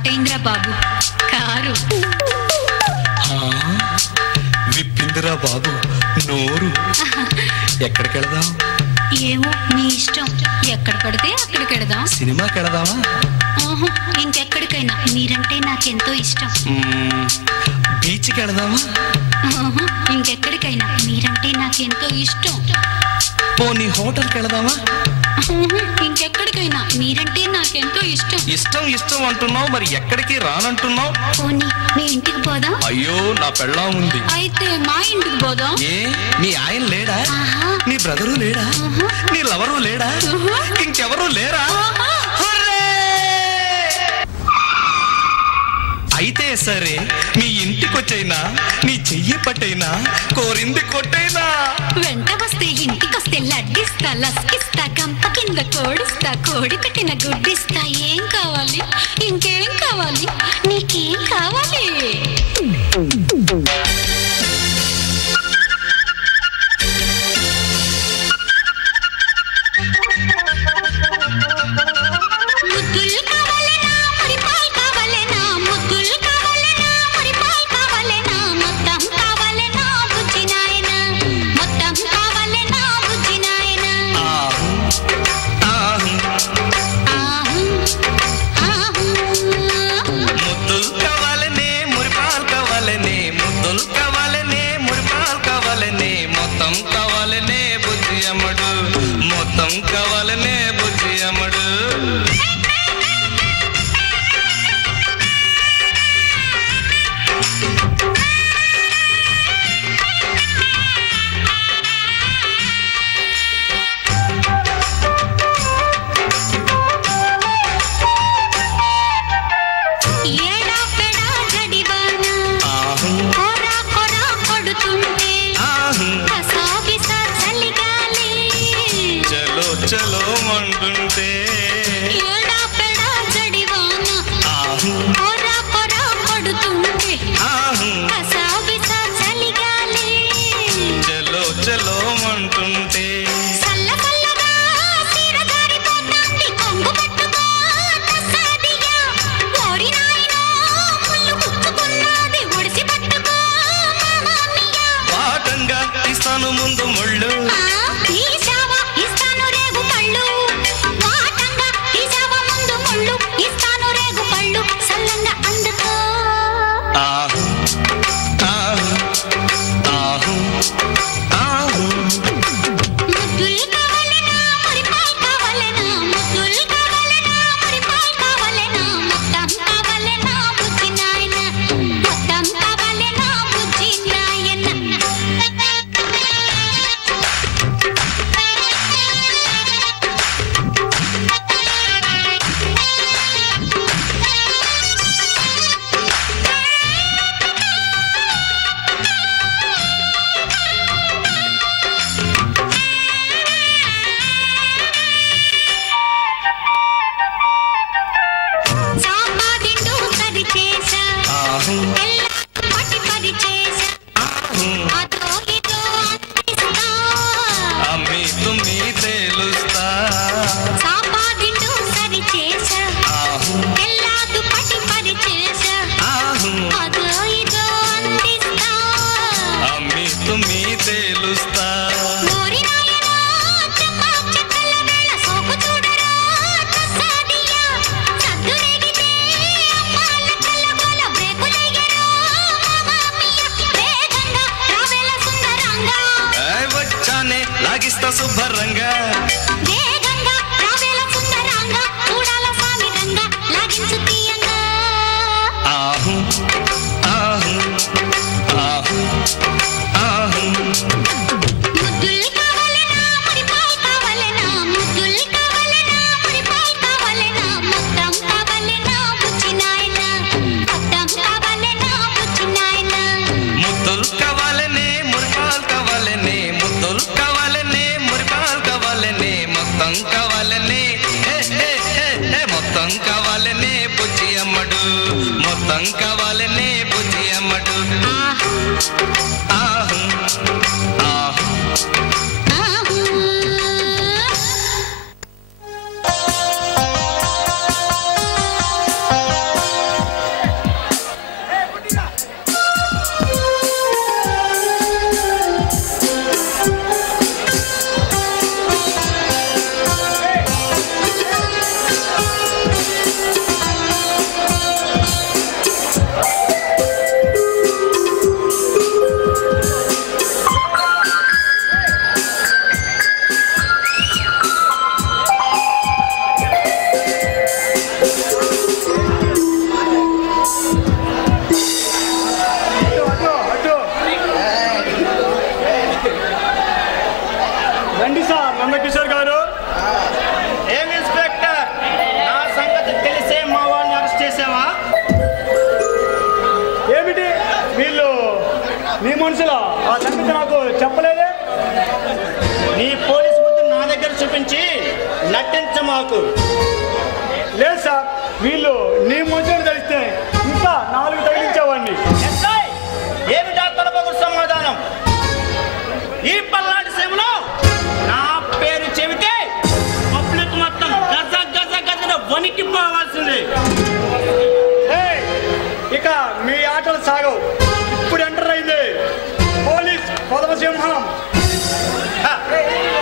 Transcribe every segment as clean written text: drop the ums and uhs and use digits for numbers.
Start అయిందిరా బాబు car. విప్పిందిరా బాబు నోరు. ఎక్కడికి వెళదాం? ఏమో మీ ఇష్టం, ఎక్కడ పడితే అక్కడికి వెళదాం. సినిమాకి వెళదామా? ఇంకెక్కడికైనా, మీరంటే నాకెంతో ఇష్టం. బీచ్కి వెళదామా? ఇంకెక్కడికైనా, మీరంటే నాకెంతో ఇష్టం. పోనీ హోటల్కి వెళదామా? ఇంకెక్కడికైనా, మీరంటే నాకెంతో ఇష్టం. ఇష్టం ఇష్టం అంటున్నావు, మరి ఎక్కడికి రానంటున్నావు? పోనీ మీ ఇంటికి పోదాం. అయ్యో నా పెళ్ళాం ఉంది. అయితే మా ఇంటికి పోదాం. ఏ మీ ఆయన లేడా? నీ బ్రదరు లేడా? నీ లవరు లేడా? ఇంకెవరు లేరా? అయితే సరే, మీ ఇంటికొచ్చైనా నీ చెయ్యి పట్టైనా కోరింది కొట్టైనా. వెంట వస్తే ఇంటికొస్తే లడ్డిస్తా, లస్కిస్తా, గంప కింద కోడిస్తా, కోడి పెట్టిన గుడ్డిస్తా. ఏం కావాలి, ఇంకేం కావాలి, నీకేం కావాలి? పోలీసులా ఆ సంగతి నాకు చెప్పలేదే. నీ పోలీసు బుద్ధి నా దగ్గర చూపించి నటించమాకు. లేదు సార్, వీళ్ళు నీ ముందు తెలిస్తే ఇంకా 4 తగిలించేవాడిని. ఏమిటా తలపగు సమాధానం? ఈ పల్నాటి సేవలో నా పేరు చెబితే పబ్లిక్ మొత్తం గజ గజ గజన వణికిపోవాల్సింది. ఇక మీ ఆటలు సాగవు. ఇప్పుడు ఎంటర్ అయింది పోలీస్ పదమసింహం.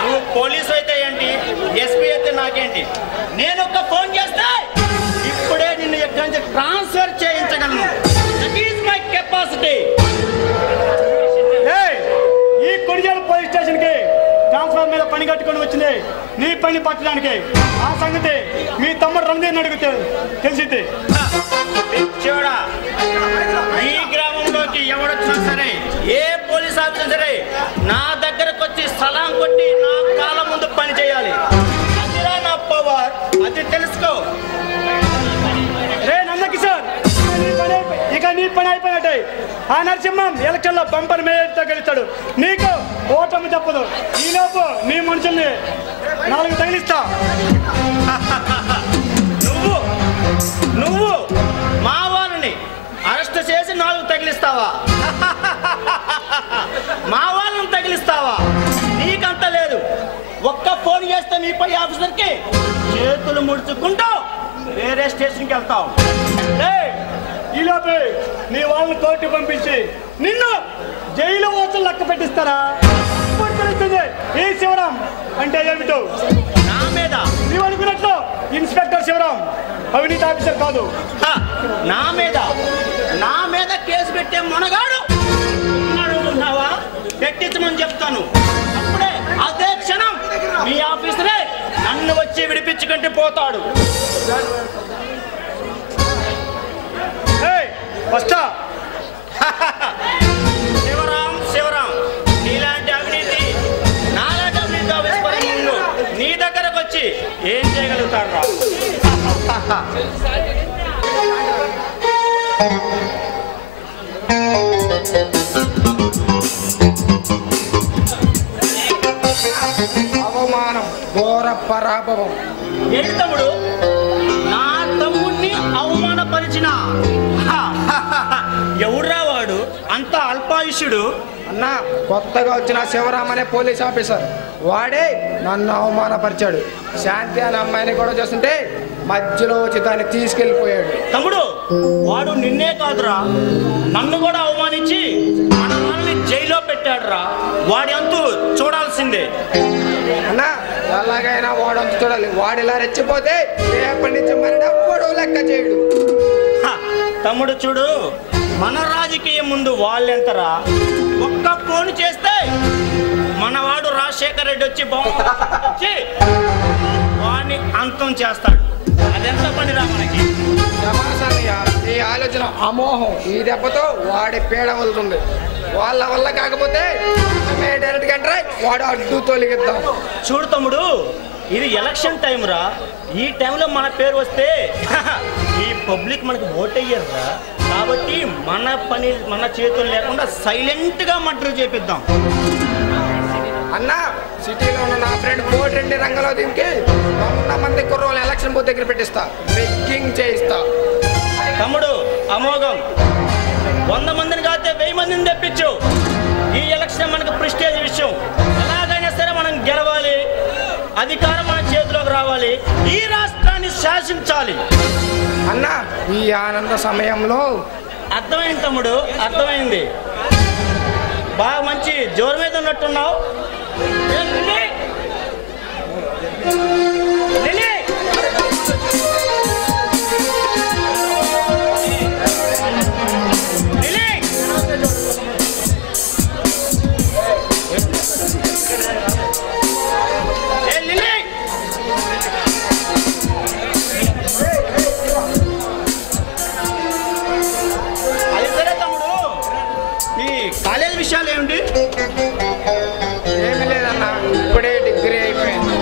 నువ్వు పోలీసు అయితే ఏంటి, ఎస్పీ అయితే నాకేంటి? నేను ఒక ఫోన్ చేస్తే ఇప్పుడే నిన్ను ఎక్కడి నుంచి ట్రాన్స్ఫర్ చేయించగలను. That is my capacity. ఈ కొడిజాల పోలీస్ స్టేషన్ కి ట్రాన్స్ఫర్ మీద పని కట్టుకొని వచ్చింది నీ పని పట్టడానికి. ఆ సంగతి మీ తమ్ముడు రంజన్ అడిగితే తెలిసింది. చూడా, ఈ గ్రామంలోకి ఎవడొచ్చినా సరే, ఏ పోలీస్ ఆఫీసర్ సరే, నా దగ్గరకు వచ్చి సలాం కొట్టి నా కాళ్ళ ముందు పని చేయాలి. అదిరా నా పవర్, అది తెలుసుకో. రే నందకిషోర్, ఇక నీ పని అయిపోయినట్టే. ఆ నరసింహం ఎలక్షన్ లో బంపర్ మేయర్తో గెలుస్తాడు. నీకు ఓటమి తప్పదు. ఈలోపు నీ మనుషుల్ని 4 తగిలిస్తా. నువ్వు మా వాళ్ళని అరెస్ట్ చేసి 4 తగిలిస్తావా? మా వాళ్ళని తగిలిస్తావా? నీకంత లేదు. ఒక్క ఫోన్ చేస్తే నీ పై ఆఫీసర్కి చేతులు ముడుచుకుంటూ వేరే స్టేషన్కి వెళ్తావు. ఈలోపు నీ వాళ్ళని కోర్టు పంపించి నిన్ను జైలు ఓట్లు లెక్క పెట్టిస్తారా? తెలుస్తుంది ఈ శివరాం అంటే ఏమిటో. నా మీద నీవు అనుకున్నట్లు ఇన్స్పెక్టర్ శివరాం అవినీతి ఆఫీసర్ కాదు. నా మీద కేసు పెట్టే మొనగాడు ఉన్నావా? పెట్టించమని చెప్తాను. అప్పుడే అదే క్షణం మీ ఆఫీసరే నన్ను వచ్చి విడిపించుకుంటూ పోతాడు. వస్తా. శివరాం, నీలాంటి అవినీతి, నాలాంటి అవినీతి ఆఫీసర్ ముందు నీ దగ్గరకు వచ్చి ఏం చేయగలుగుతాడు రా? అవమానం, ఘోర పరాభవం. ఏంటి తమ్ముడు, నా తమ్ముడిని అవమానపరిచిన ఎవడ్రా వాడు? అంత అల్పాయుషుడు. అన్న, కొత్తగా వచ్చిన శివరాం అనే పోలీస్ ఆఫీసర్ వాడే నన్ను అవమానపరిచాడు. శాంతి అనే అమ్మాయిని కూడా చేస్తుంటే మధ్యలో వచ్చి దాన్ని తీసుకెళ్లిపోయాడు. తమ్ముడు, వాడు నిన్నే కాదురా, నన్ను కూడా అవమానించి మన వాళ్ళని జైల్లో పెట్టాడురా. వాడి అంతు చూడాల్సిందే. అన్న, ఎలాగైనా వాడు అంత చూడాలి. వాడు ఇలా రెచ్చిపోతే రేపటి నుంచి మన ఎప్పుడు లెక్క చేయడు. తమ్ముడు చూడు, మన రాజకీయం ముందు వాళ్ళెంతరా? ఒక్క ఫోన్ చేస్తే మనవాడు రాజశేఖర రెడ్డి వచ్చి వచ్చి వాడిని అంతం చేస్తాడు. అదెంత పనిరా మనకి? ఈ ఆలోచన అమోహం. ఈ దెబ్బతో వాడి పీడ వదులుతుంది. వాళ్ళ వల్ల కాకపోతే డైరెక్ట్ గా వాడు అడ్డు తొలగిద్దాం. చూడు తమ్ముడు, ఇది ఎలక్షన్ టైం రా. ఈ టైంలో మన పేరు వస్తే ఈ పబ్లిక్ మనకి ఓటయ్యారా. కాబట్టి మన పని మన చేతులు లేకుండా సైలెంట్ గా మర్డర్ చేపిద్దాం. అన్న, సిటీలో ఉన్న నా ఫ్రెండ్ కోటిరెడ్డి రంగంలో దీనికి 100 మంది కుర్రోళ్ళు ఎలక్షన్ బూత్ దగ్గర పెట్టిస్తా. బెగ్గింగ్ చేయిస్తా. తమ్ముడు అమోఘం. 100 మందిని కాస్తే 1000 మందిని తెప్పించు. ఈ ఎలక్షన్ మనకు ప్రెస్టేజ్ విషయం. ఎలాగైనా సరే మనం గెలవాలి. అధికారం మన చేతిలోకి రావాలి. ఈ రాష్ట్రాన్ని శాసించాలి. అన్న, ఈ ఆనంద సమయంలో అర్థమైంది తమ్ముడు, అర్థమైంది. బాగా మంచి జోరు మీద ఉన్నట్టున్నావు. కాలేజ్ విషయాలు ఏమిటి? ఏమీ లేదన్న, ఇప్పుడే డిగ్రీ అయిపోయింది.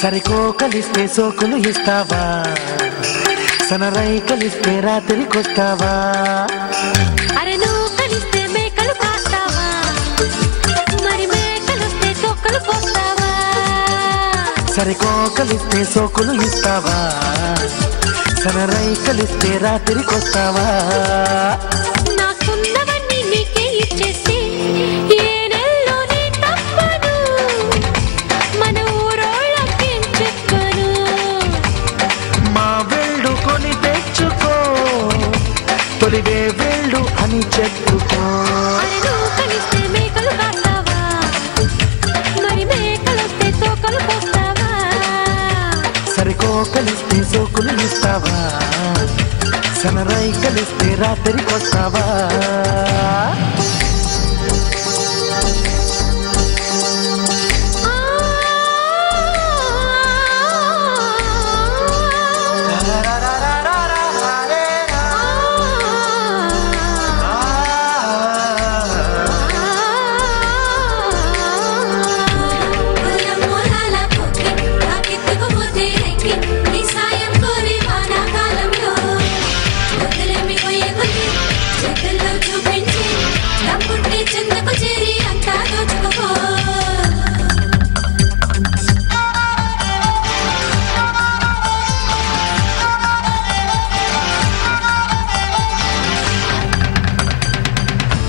సరికోకలిస్తే సోకులు ఇస్తావా, సనరై కలిస్తే రాత్రికొస్తావా? అరే నువ్వు కలిస్తే మేకలు కాస్తావా, మరి మేకలుస్తే తొక్కలు పోస్తావా? సరికోకలిస్తే సోకులు ఇస్తావా, సనరై కలిస్తే రాత్రికొస్తావా? నాకున్నవన్నీ నీకే ఇచ్చేస్తే ఏ నెలలోనే తప్పను, మన ఊరోళ్ళకేం చెప్పను? మా వెళ్ళు కొని తెచ్చుకో, తొలివే వెళ్ళు అని చెప్పుకో. అరే నువ్వు కలిస్తే మేకలు కాస్తావా, మరి మేకలొస్తే తోకలు పోస్తావా? సరికోకలిస్తే సోకులు ఇస్తావా, సనరై కలిస్తే రాత్రికొస్తావా?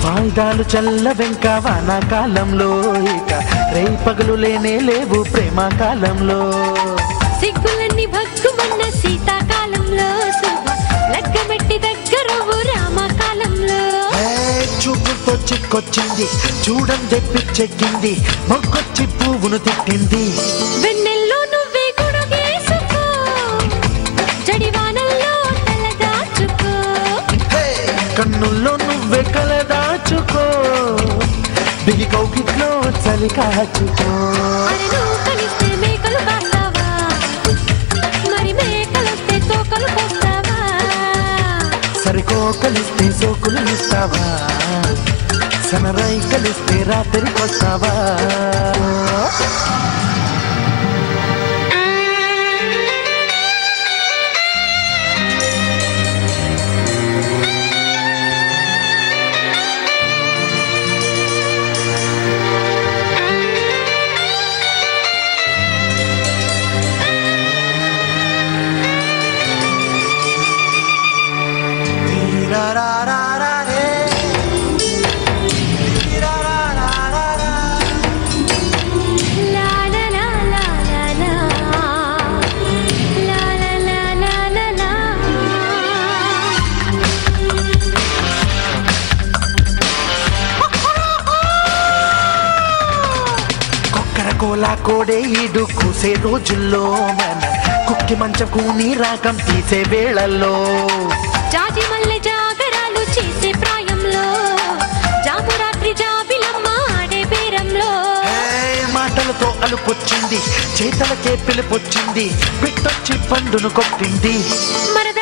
వాయిదాలు చల్ల వెంక వానాకాలంలో, ఇక రేయి పగలు లేనే లేవు ప్రేమకాలంలో. సిగ్గులన్నీ భగ్గుమన్న శీతాకాలంలో, శుభ లగ్గమెట్టి దగ్గరవు రామకాలంలో. చూపుతో చిక్కొచ్చింది చూడండి పిచ్చెక్కింది, మొక్కొచ్చి పువ్వును తిట్టింది. వెన్నెల్లో నువ్వే గుడుగేసుకో, జడివానల్లో తలదాచుకో. కన్నుల్లో నువ్వే కలదాచుకో, బిగి కౌగిట్లో చలి కాచుకో. అరే నువ్వు కలిస్తే మేకలు కాస్తావా, మరి మేకలొస్తే తోకలు పోస్తావా? సరికోకలిస్తే సోకులు ఇస్తావా, సనరై కలిస్తే రాత్రికొస్తావా? కోలా కోడే ఈడు కూసే రోజుల్లో, మన కుక్కి మంచకు నీ రాగం తీసే వేళల్లో. జాజి మల్లె జాగరాలు చేసే ప్రాయంలో, జామురాత్రి జాబిలమ్మ ఆడే బేరంలో. మాటలతో అలుపొచ్చింది, చేతలకే పిలుపొచ్చింది, పిట్టొచ్చి పండును కొట్టింది. మరద